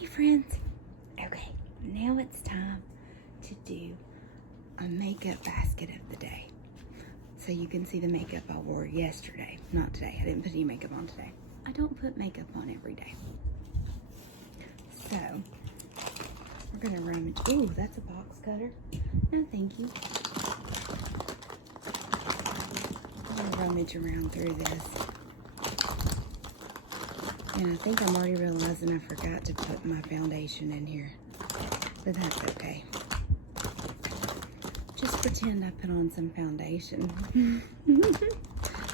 Hey friends. Okay, now it's time to do a makeup basket of the day. So you can see the makeup I wore yesterday. Not today. I didn't put any makeup on today. I don't put makeup on every day. So we're gonna rummage. Ooh, that's a box cutter. No, thank you. I'm gonna rummage around through this. And I think I'm already realizing I forgot to put my foundation in here. But that's okay. Just pretend I put on some foundation.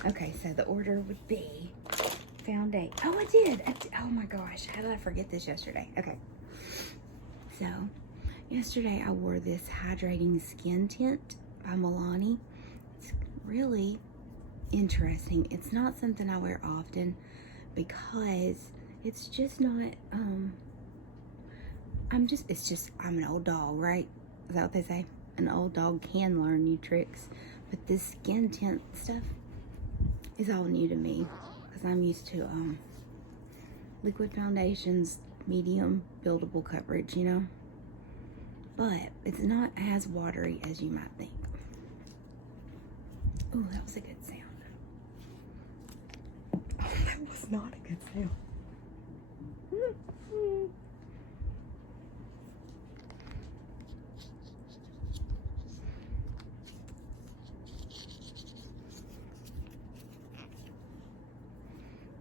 Okay, so the order would be foundation. Oh, I did. Oh my gosh, how did I forget this yesterday? Okay. So, yesterday I wore this Hydrating Skin Tint by Milani. It's really interesting. It's not something I wear often because it's just not, I'm an old dog, right? Is that what they say? An old dog can learn new tricks. But this skin tint stuff is all new to me because I'm used to liquid foundations, medium buildable coverage, you know? But it's not as watery as you might think. Oh, that was a good sound. Oh, that was not a good sound.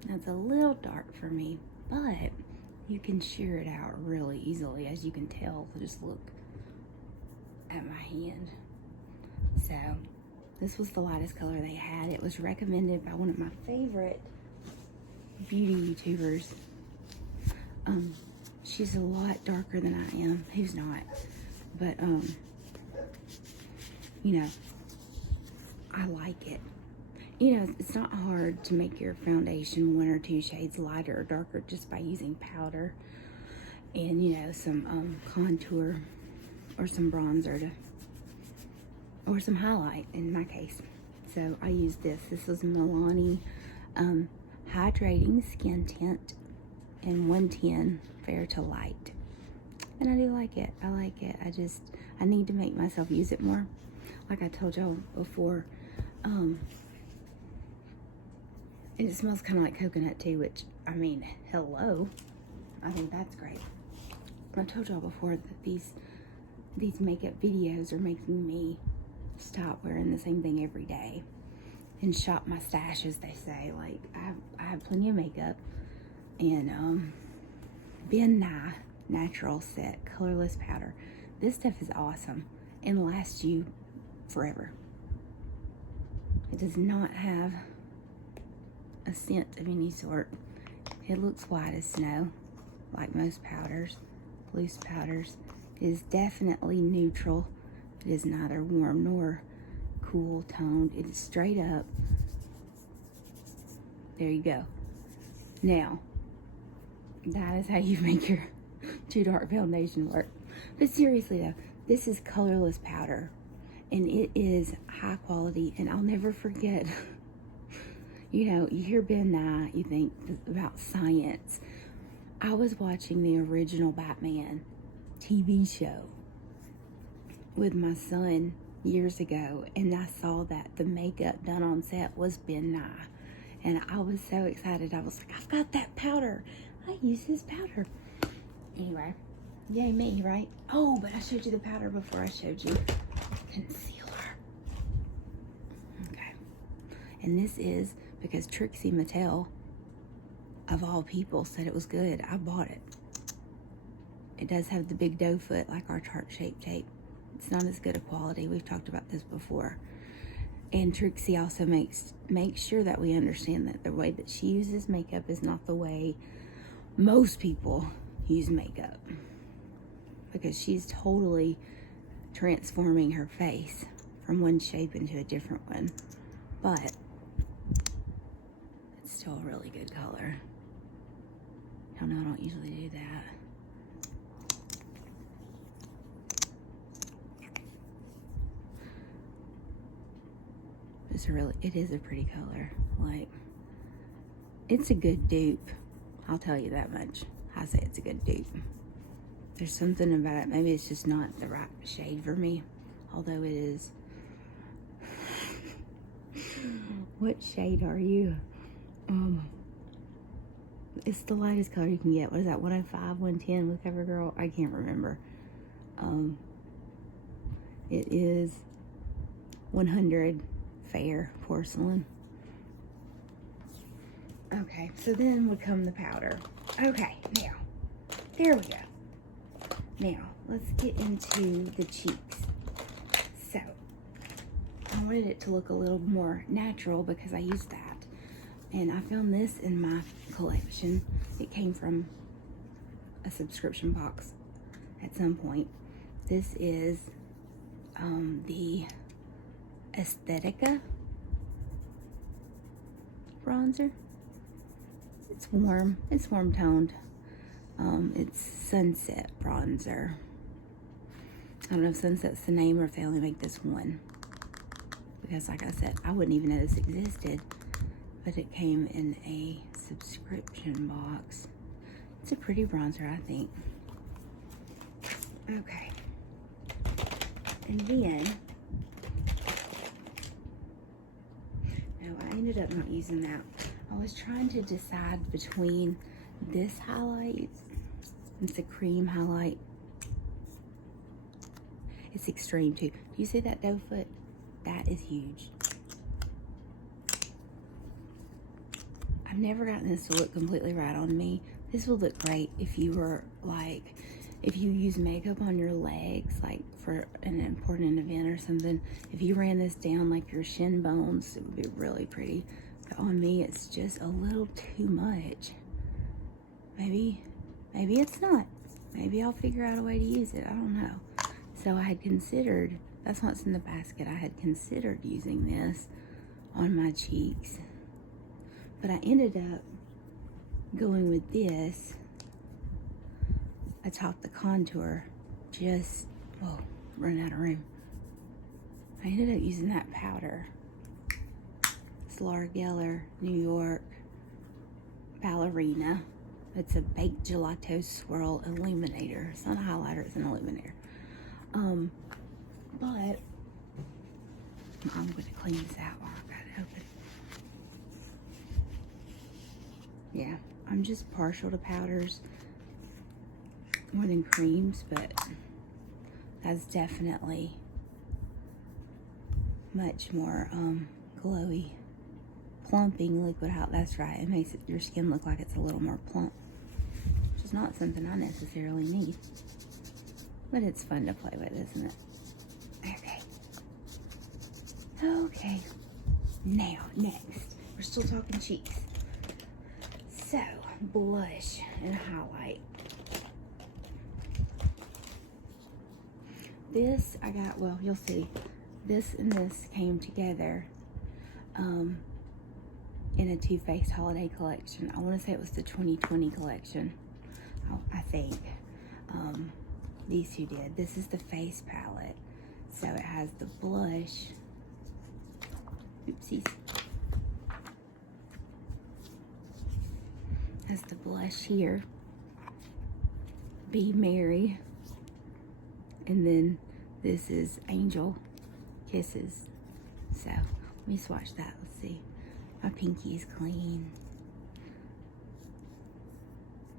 That's a little dark for me, but you can shear it out really easily, as you can tell. Just look at my hand. So this was the lightest color they had. It was recommended by one of my favorite beauty YouTubers. She's a lot darker than I am. Who's not? But you know, I like it. You know, it's not hard to make your foundation 1 or 2 shades lighter or darker just by using powder and, you know, some contour or some bronzer or some highlight in my case. So I used this. This was Milani Hydrating Skin Tint in 110 Fair to Light. And I do like it. I like it. I need to make myself use it more. Like I told y'all before, it smells kind of like coconut too, which, I mean, hello. I think that's great. I told y'all before that these makeup videos are making me stop wearing the same thing every day and shop my stash, as they say. Like, I have plenty of makeup, and Ben Nye Natural Set Colorless Powder. This stuff is awesome and lasts you forever. It does not have a scent of any sort. It looks white as snow, like most powders, loose powders. It is definitely neutral. It is neither warm nor cool toned. It is straight up. There you go. Now, that is how you make your too dark foundation work. But seriously though, this is colorless powder, and it is high quality, and I'll never forget. You know, you hear Ben Nye, you think about science. I was watching the original Batman TV show with my son years ago, and I saw that the makeup done on set was Ben Nye. And I was so excited. I was like, I've got that powder. I use his powder. Anyway, yay me, right? Oh, but I showed you the powder before I showed you concealer. Okay. And this is because Trixie Mattel, of all people, said it was good. I bought it. It does have the big doe foot like our tart shape tape. It's not as good a quality. We've talked about this before. And Trixie also makes sure that we understand that the way that she uses makeup is not the way most people use makeup, because she's totally transforming her face from one shape into a different one. But it's still a really good color. Y'all know I don't usually do that. It is a pretty color. Like, it's a good dupe, I'll tell you that much. I say it's a good dupe. There's something about it. Maybe it's just not the right shade for me. Although it is. What shade are you? It's the lightest color you can get. What is that, 105, 110 with CoverGirl? I can't remember. It is 100 Fair Porcelain. Okay, so then would come the powder. Okay, now, there we go. Now, let's get into the cheeks. So, I wanted it to look a little more natural because I used that. And I found this in my collection. It came from a subscription box at some point. This is the Aesthetica bronzer. It's warm toned. It's Sunset bronzer. I don't know if Sunset's the name or if they only make this one. Because like I said, I wouldn't even know this existed. But it came in a subscription box. It's a pretty bronzer, I think. Okay. And then, no, I ended up not using that. I was trying to decide between this highlight. It's a cream highlight. It's extreme too. Do you see that doe foot? That is huge. I've never gotten this to look completely right on me. This would look great if you were like, if you use makeup on your legs, like for an important event or something. If you ran this down like your shin bones, it would be really pretty. But on me, it's just a little too much. Maybe it's not. Maybe I'll figure out a way to use it. I don't know. So I had considered, that's what's in the basket. I had considered using this on my cheeks. But I ended up going with this atop the contour. Just, whoa, run out of room. I ended up using that powder. It's Laura Geller, New York, Ballerina. It's a baked gelato swirl illuminator. It's not a highlighter, it's an illuminator. But I'm going to clean this out while I've got it open. Yeah, I'm just partial to powders more than creams, but that's definitely much more glowy, plumping liquid out. That's right, it makes your skin look like it's a little more plump, which is not something I necessarily need, but it's fun to play with, isn't it? Okay, now next we're still talking cheeks. So, blush and highlight. This I got, well, you'll see. This and this came together in a Too Faced holiday collection. I want to say it was the 2020 collection. Oh, I think. These two did. This is the face palette. So it has the blush. Oopsies. Has the blush here, Be Merry, and then this is Angel Kisses. So let me swatch that. Let's see. My pinky is clean.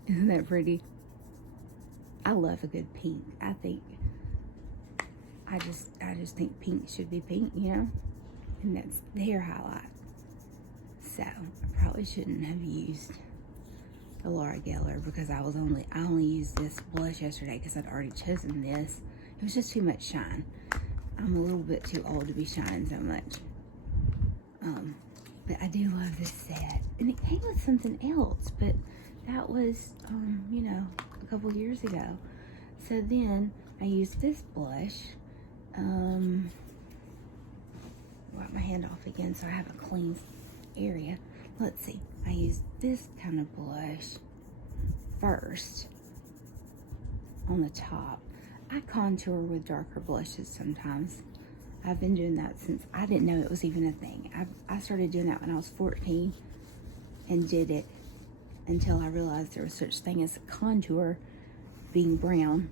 Isn't that pretty? I love a good pink. I just think pink should be pink, you know, and that's the hair highlight. So I probably shouldn't have used the Laura Geller because I only used this blush yesterday because I'd already chosen this. It was just too much shine. I'm a little bit too old to be shining so much. But I do love this set. And it came with something else, but that was, you know, a couple years ago. So then I used this blush. Wipe my hand off again so I have a clean area. Let's see. I used this kind of blush first on the top. I contour with darker blushes sometimes. I've been doing that since I didn't know it was even a thing. I started doing that when I was 14 and did it until I realized there was such thing as contour being brown,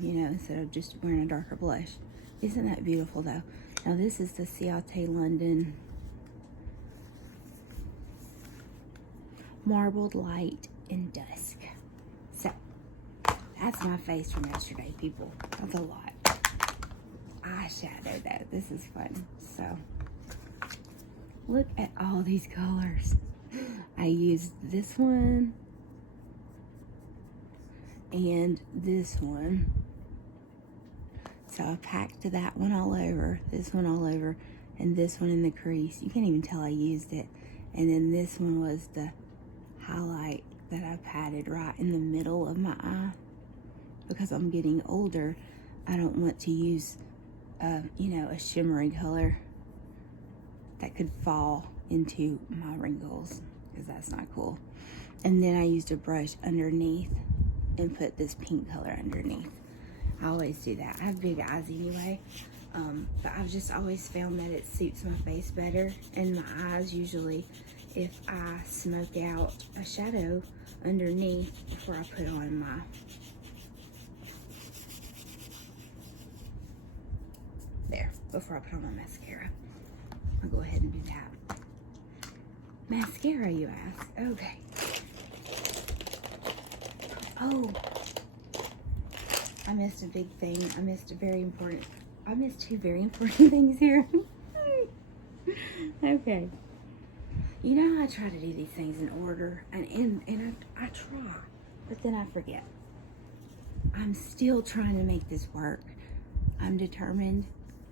you know, instead of just wearing a darker blush. Isn't that beautiful though? Now this is the Ciate London Marbled Light in Dusk. So, that's my face from yesterday, people. That's a lot. Eyeshadow though, this is fun. So, look at all these colors. I used this one and this one. So I packed that one all over, this one all over, and this one in the crease. You can't even tell I used it. And then this one was the highlight that I patted right in the middle of my eye. Because I'm getting older, I don't want to use, you know, a shimmery color that could fall into my wrinkles, because that's not cool. And then I used a brush underneath and put this pink color underneath. I always do that. I have big eyes anyway, but I've just always found that it suits my face better. And my eyes usually, if I smoke out a shadow underneath before I put on my before I put on my mascara. I'll go ahead and do that. Mascara, you ask? Okay. Oh, I missed a big thing. I missed two very important things here. Okay. You know, I try to do these things in order, and I try, but then I forget. I'm still trying to make this work. I'm determined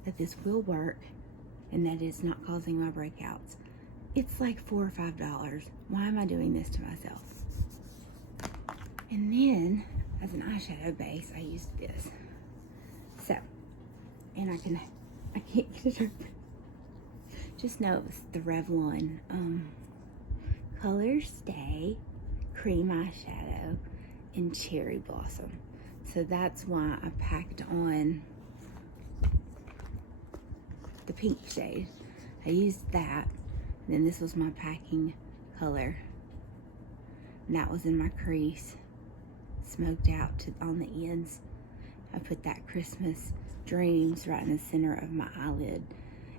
that this will work and that it's not causing my breakouts. It's like $4 or $5. Why am I doing this to myself? And then, as an eyeshadow base, I used this. So, and I can't get it open. Just know it's the Revlon Color Stay Cream Eyeshadow in Cherry Blossom. So that's why I packed on the pink shade. I used that. And then this was my packing color. And that was in my crease. Smoked out on the ends. I put that Christmas Dreams right in the center of my eyelid.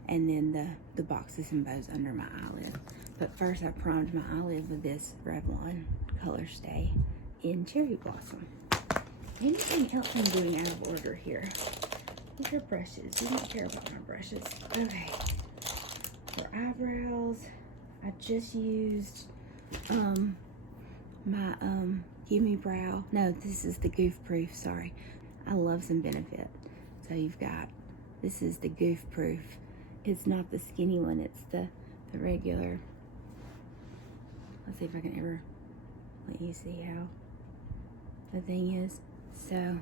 And then the boxes and bows under my eyelid. But first I primed my eyelid with this Revlon Color Stay in Cherry Blossom. Anything else I'm doing out of order here? These are brushes. You don't care about my brushes. Okay. For eyebrows, I just used my Gimme Brow. No, this is the Goof Proof, sorry. I love some Benefit. So you've got, this is the Goof Proof. It's not the skinny one, it's the regular. Let's see if I can ever let you see how the thing is. So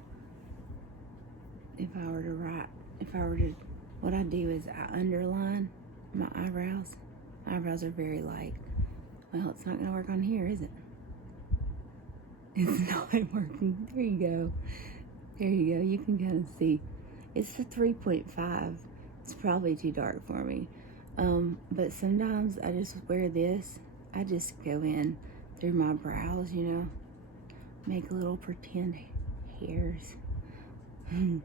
if I were to what I do is I underline my eyebrows. My eyebrows are very light. Well, it's not gonna work on here, is it? It's not working. There you go. There you go. You can kind of see. It's the 3.5. It's probably too dark for me. But sometimes I just wear this. I just go in through my brows, you know, make little pretend hairs. And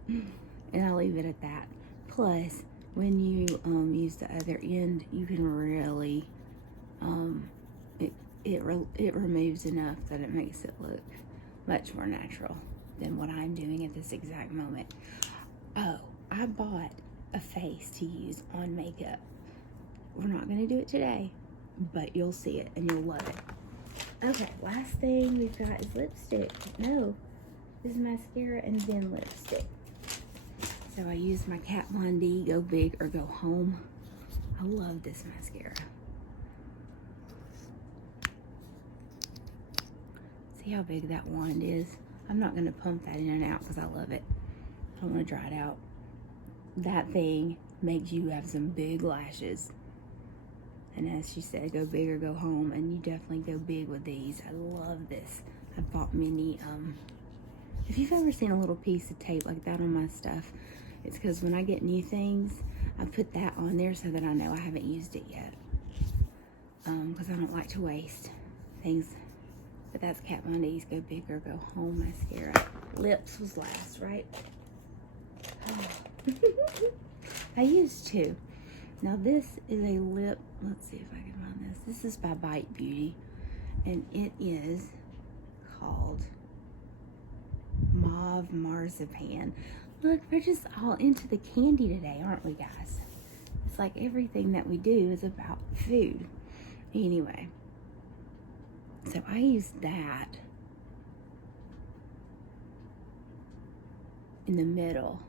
I'll leave it at that. Plus, when you use the other end, you can really, it removes enough that it makes it look much more natural than what I'm doing at this exact moment. Oh, I bought a face to use on makeup. We're not going to do it today, but you'll see it and you'll love it. Okay, last thing we've got is lipstick. No, this is mascara and then lipstick. So I used my Kat Von D Go Big or Go Home. I love this mascara. See how big that wand is? I'm not going to pump that in and out because I love it. I don't want to dry it out. That thing makes you have some big lashes. And as she said, go big or go home. And you definitely go big with these. I love this. I bought many. If you've ever seen a little piece of tape like that on my stuff, it's because when I get new things, I put that on there so that I know I haven't used it yet. Because I don't like to waste things But that's Kat Von D's Go Big or Go Home mascara. Lips was last, right? Oh. I used two. Now this is a lip, let's see if I can find this. This is by Bite Beauty, and it is called Mauve Marzipan. Look, we're just all into the candy today, aren't we, guys? It's like everything that we do is about food. Anyway, so I used that in the middle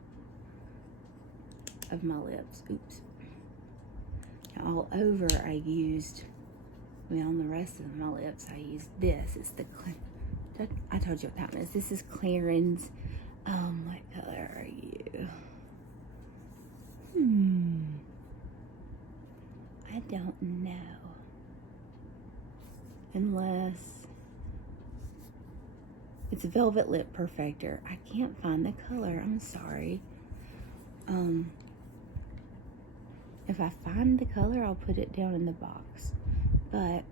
of my lips. Oops. All over I used, well, on the rest of my lips I used this. It's the, I told you what that was. This is Clarins. What color are you? I don't know. Unless it's Velvet Lip Perfector. I can't find the color. I'm sorry. If I find the color, I'll put it down in the box. But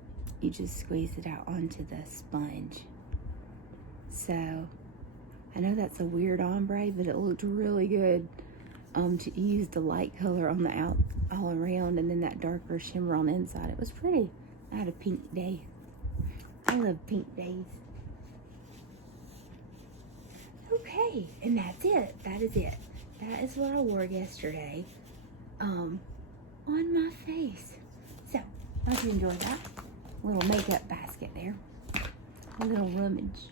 you just squeeze it out onto the sponge. So, I know that's a weird ombre, but it looked really good to use the light color on the all around, and then that darker shimmer on the inside. It was pretty. I had a pink day. I love pink days. Okay, and that's it. That is it. That is what I wore yesterday. On my face. So, I hope you enjoyed that. Little makeup basket there. A little rummage.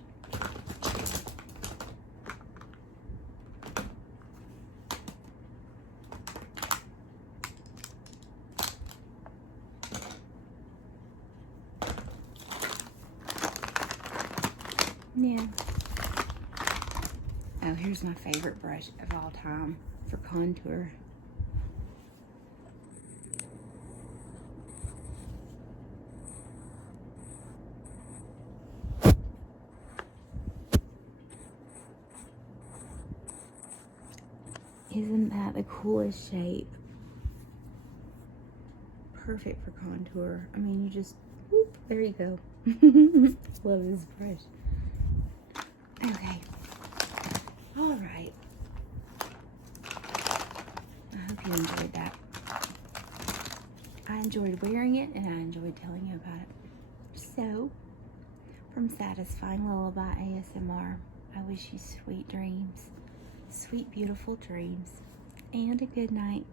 Yeah. Oh, here's my favorite brush of all time for contour. Isn't that the coolest shape? Perfect for contour. I mean, you just, whoop, there you go. Love this brush. Okay. All right. I hope you enjoyed that. I enjoyed wearing it, and I enjoyed telling you about it. So, from Satisfying Lullaby ASMR, I wish you sweet dreams. Sweet, beautiful dreams, and a good night.